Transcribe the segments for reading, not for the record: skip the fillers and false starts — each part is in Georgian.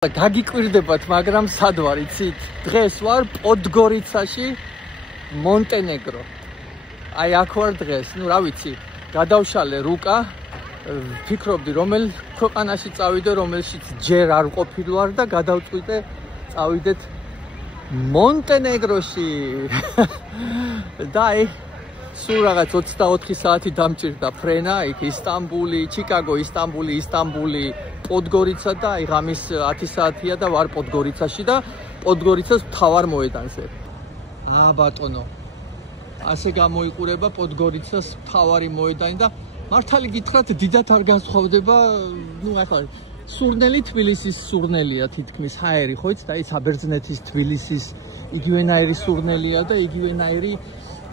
გაგიკვირდებათ, მაგრამ სად ვარ იცით? დღეს ვარ პოდგორიცაში, მონტენეგრო. აი აქ ვარ დღეს, რა ვიცი, გადავშალე რუკა, ფიქრობდი რომელ ქვეყანაში წავიდე, რომელშიც ჯერ არ ყოფილი ვარ და გადავწყვიტე წავიდეთ მონტენეგროში. და აი სულ რაღაც 24 საათი დამჭირდა ფრენა, იქ ისტანბული, ჩიკაგო, ისტანბული, პოდგორიცა და აი ღამის 10 საათია და ვარ პოდგორიცაში და პოდგორიცას მთავარ მოედანზე. ბატონო. ასე გამოიყურება პოდგორიცას მთავარი მოედანი და მართალი გითხრათ, დიდად არ განსხვავდება, ახლა სურნელი თბილისის სურნელია თითქმის ჰაერი, ხო იცით? აი საბერძნეთის თბილისის იგივენაირი სურნელია და იგივენაირი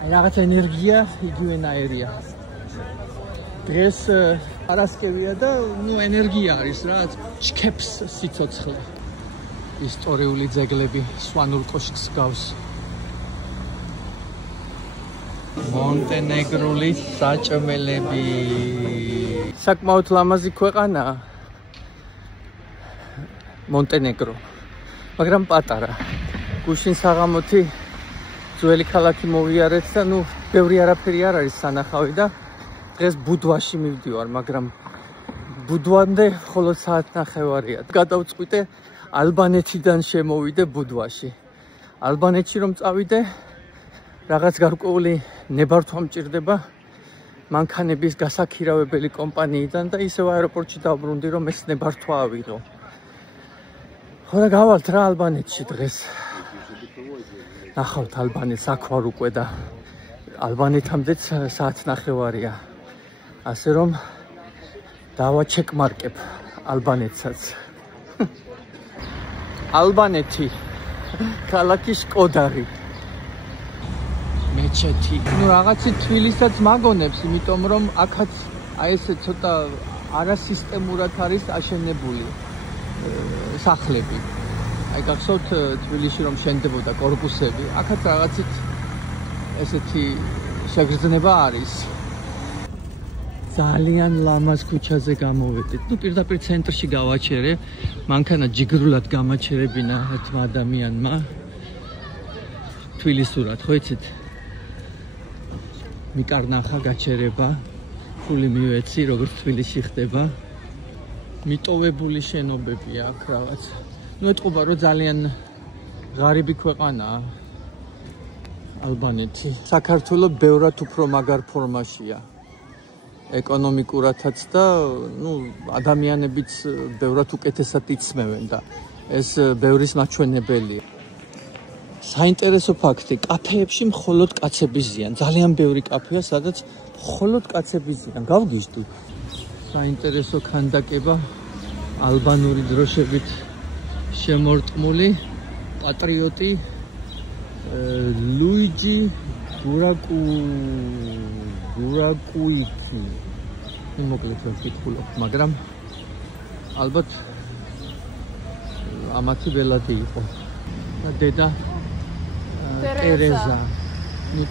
აი რაღაც ენერგია იგივენაირია. დღეს არასკევია და ენერგია არის რა, ჩქეფს სიცოცხლე. ისტორიული ძეგლები სვანურ კოშკს გავს. მონტენეგრული საჭმელები. საკმაოდ ლამაზი ქვეყანაა მონტენეგრო, მაგრამ პატარა. გუშინ საღამოთი ძველი ქალაქი მოვიარეთ და ბევრი არაფერი არ არის სანახავი და დღეს ბუდვაში მივდივარ, მაგრამ ბუდვამდე მხოლოდ საათნახევარია. გადავწყვიტე ალბანეთიდან შემოვიდე ბუდვაში. ალბანეთში რომ წავიდე, რაღაც გარკვეული ნებართვა მჭირდება მანქანების გასაქირავებელი კომპანიიდან და ისევ აეროპორტში დავბრუნდი, რომ ეს ნებართვა ავიღო. ხო და გავალთ რა ალბანეთში დღეს. ნახავთ ალბანეთს, აქ ვარ უკვე და ალბანეთამდეც საათნახევარია. ასე რომ დავაჩეკმარკებ ალბანეთსაც. ალბანეთი, ქალაქი შკოდარი. მეჩეთი. რაღაცი თბილისსაც მაგონებს, იმიტომ რომ აქაც აი ესე ცოტა არასისტემურად არის აშენებული სახლები. აი გახსოვთ თბილისში რომ შენდებოდა კორპუსები, აქაც რაღაცით ესეთი შეგრძნება არის. ძალიან ლამაზ ქუჩაზე გამოვედით. პირდაპირ ცენტრში გავაჩერე, მანქანა ჯიგრულად გამაჩერებინა ერთმა ადამიანმა. თბილისურად, ხო იცით? მიკარნახა გაჩერება, ფული მივეცი, როგორც თბილისში ხდება. მიტოვებული შენობებია აქ რაღაც. ეტყობა რომ ძალიან ღარიბი ქვეყანაა ალბანეთი. საქართველოს ბევრად უფრო მაგარ ფორმაშია. ეკონომიკურათაც და ადამიანებიც ბევრად უკეთესად იცმევენ და ეს ბევრის მაჩვენებელია. საინტერესო ფაქტი, კაფეებში მხოლოდ კაცები ზიან. ძალიან ბევრი კაფეა, სადაც მხოლოდ კაცები ზიან. გავგიჟდი. საინტერესო ქანდაკება ალბანური დროშებით შემორტმული პატრიოტი ლუიჯი გურაკუიკი. მოკლედ ვკითხულობ, მაგრამ ალბათ ამათი ბელადი იყო. და დედა ტერეზა.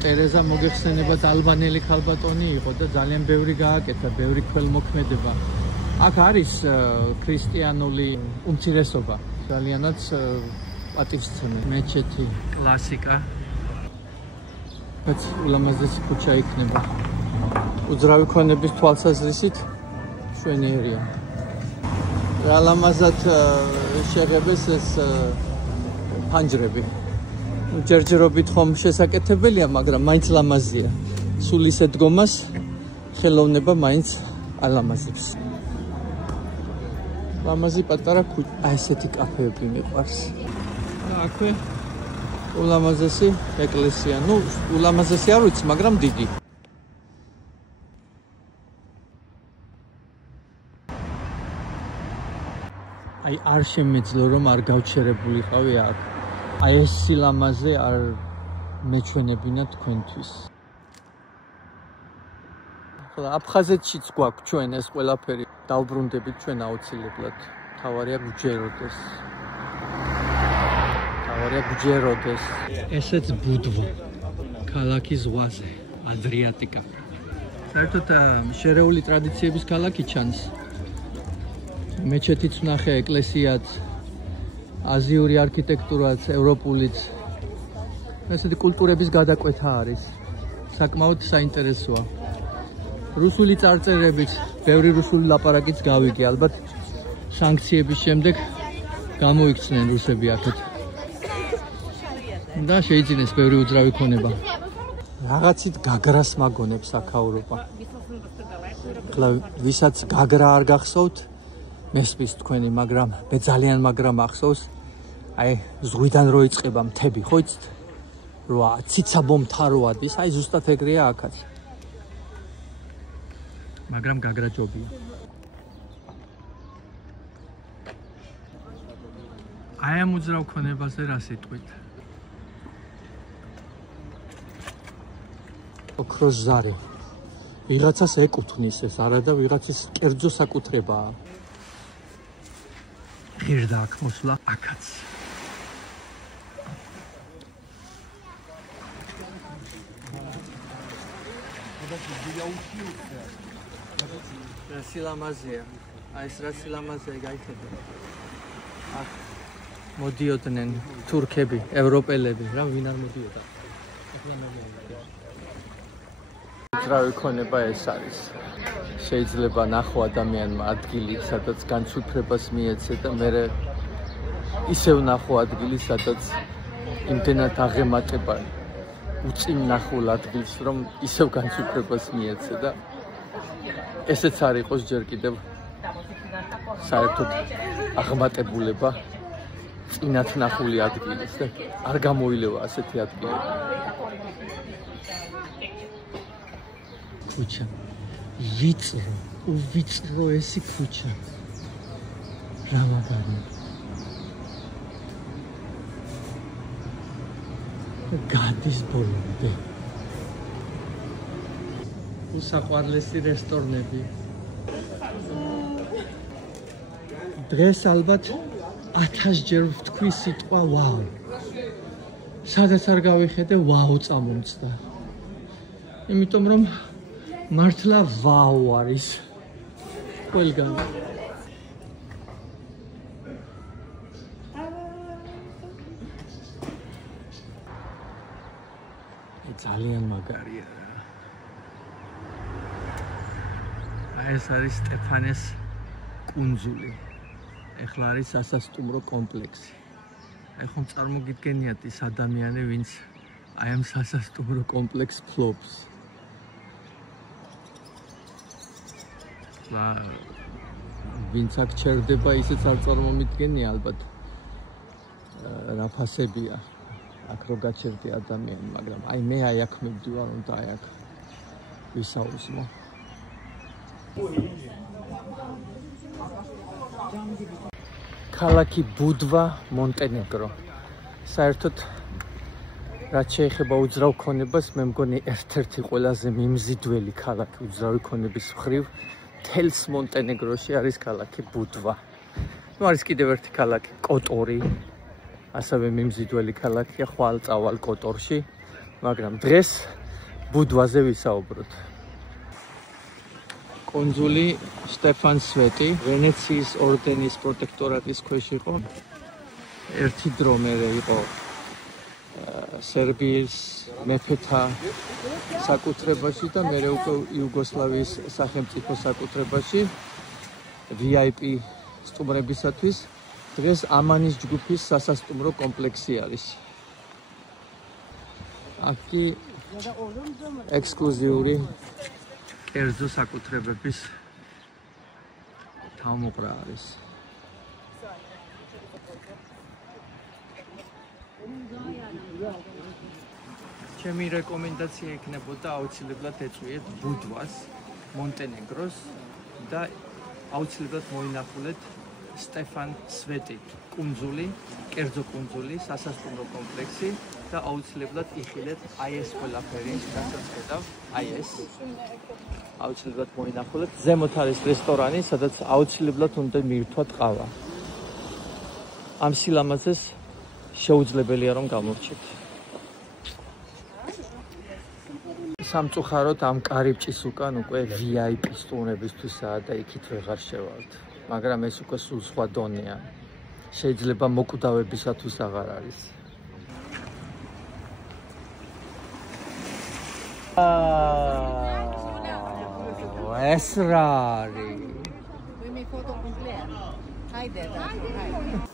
ტერეზა მოგეხსენებათ ალბანელი ქალბატონი იყო და ძალიან ბევრი გააკეთა, ბევრი ქველმოქმედება. აქ არის ქრისტიანული უმცირესობა. ძალიანაც პატივსცემი. მეჩეთი, კლასიკა. რაც ულამაზესი ქუჩა იქნება. უძრავი ქონების თვალსაზრისით შვენიერია. რა ლამაზად შეღებეს ეს ფანჯრები. ჯერჯერობით ხომ შესაკეთებელია, მაგრამ მაინც ლამაზია. სულ ისე დგომას ხელოვნება მაინც ალამაზებს. ლამაზი პატარა ქუჩა. აი ესეთი კაფეები მიყვარს. აქვე ულამაზესი ეკლესია. ულამაზესი არ ვიცი, მაგრამ დიდი. აი არ შემეძლო რომ არ გავჩერებულიყავი აქ. აი ეს სილამაზე არ მეჩვენებინა თქვენთვის. ხოლო აფხაზეთშიც გვაქვს ჩვენ ეს ყველაფერი. დავბრუნდებით ჩვენ აუცილებლად. თავარია გჯეროდეს. ესეც ბუდვა. ქალაქი ზღვაზე, ადრიატიკა. საერთოდ შერეული ტრადიციების ქალაქი ჩანს. მეჩეთიც ვნახე, ეკლესიაც, აზიური არქიტექტურაც, ევროპულიც. ესეთი კულტურების გადაკვეთა არის. საკმაოდ საინტერესოა. რუსული წარწერებით, ბევრი რუსული ლაპარაკიც გავიგე, ალბათ სანქციების შემდეგ გამოიქცნენ რუსები აქეთ. და შეიძინეს ბევრი უძრავი ქონება. რაღაცით გაგრას მაგონებს აქაურობა. ვისაც გაგრა არ გახსოვთ, მესმის თქვენი, მაგრამ მე ძალიან მაგრამ ახსოვს. აი, ზღვიდან რო იწყება მთები, ხო იცით? რო ციცაბო მთა რო ადის, აი ზუსტად ეგრეა აქაც. მაგრამ გაგრა ჯობია. აი ამ უძრავ ქონებაზე რა სიტყვით? ოქროს ზარი. ვიღაცას ეკუთვნის ეს, არა და ვიღაცის კერძო საკუთრებაა. ღირდა აქ მოსვლა, აქაც. რა სილამაზეა. აი ეს რა სილამაზეა, გაიხედა. აქ მოდიოდნენ თურქები, ევროპელები, რა ვინ არ მოდიოდა. უძრავი ქონება ეს არის. შეიძლება ნახო ადამიანმა ადგილი, სადაც განსუფრებას მიეცე და მე ისევ ნახო ადგილი, სადაც იმდენად აღემატება უწინახულ ადგილს, რომ ისევ განსუფრებას მიეცე და ესეც არ იყოს ჯერ კიდევ საერთოდ აღმატებულება წინათ ნახული ადგილის და არ გამოილევა ასეთი ადგილები. ქუჩა ვიწრო ესი ქუჩა რა მაგარია გადის ბოლომდე უსაყვარლესი რესტორნები დღეს ალბათ 1000 ჯერ ვთქვი სიტყვა ვაუ სადაც არ გავიხედე ვაუ წამომწდა იმიტომ რომ მართლა ვაუ არის ყველგან ძალიან მაგარია ეს არის სტეფანეს კუნძული ეხლა არის სასასტუმრო კომპლექსი აი ხომ წარმოგიდგენიათ ის ადამიანი ვინც აი ამ სასასტუმრო კომპლექსს ფლობს ვინც აქ ჩერდება ისეც არ წარმომიდგენია ალბათ რა ფასებია აქ რო გაჩერდი ადამიანი მაგრამ აი მე აი აქ მივდივარ რომ და აი აქ ვისაუზმო ქალაქი ბუდვა მონტენეგრო საერთოდ რაც შეეხება უძრავ ქონებას მე მგონი ერთ-ერთი ყველაზე მიმზიდველი ქალაქი უძრავი ქონების მხრივ თელს მონტენეგროში არის ქალაქი ბუდვა. ნუ არის კიდევ ერთი ქალაქი კოტორი. ასევე მიმზიდველი ქალაქია ხვალწავალ კოტორში, მაგრამ დღეს ბუდვაზე ვისაუბროთ. კუნძული სტეფან სვეტი, ვენეციის ორდენის პროტექტორატის ქვეშ იყო. ერთი დრო მერე იყო სერბიის მეფეთა საკუთრებაში და მერე უკვე იუგოსლავიის სახელმწიფო საკუთრებაში VIP სტუმრებისათვის დღეს ამანის ჯგუფის სასასტუმრო კომპლექსი არის. აქ ექსკლუზიური კერძო საკუთრებების თავმოყრა არის. ჩემი რეკომენდაცია იქნებოდა აუცილებლად ეწვიეთ ბუდვას, მონტენეგროს და აუცილებლად მოინახულეთ სტეფან სვეტი კუნძული, კერძო კუნძული, სასასტუმრო კომპლექსი და აუცილებლად იხილეთ აი ეს ყველაფერი, რასაც ხედავ, აი ეს. აუცილებლად მოინახულეთ. ზემოთ არის რესტორანი, სადაც აუცილებლად უნდა მირთვათ ყავა. ამ სილამაზეს შეუძლებელია რომ გამორჩეთ. სამწუხაროდ ამ კარიბჭის უკან უკვე VIP სტუმრებისთვისაა და იქით ვეღარ შევალთ. მაგრამ ეს უკვე სულ სხვა დონეა. შეიძლება მოკვდავებისათვის აღარ არის. ეს რა არის? We make photo complete. Hi there. Hi.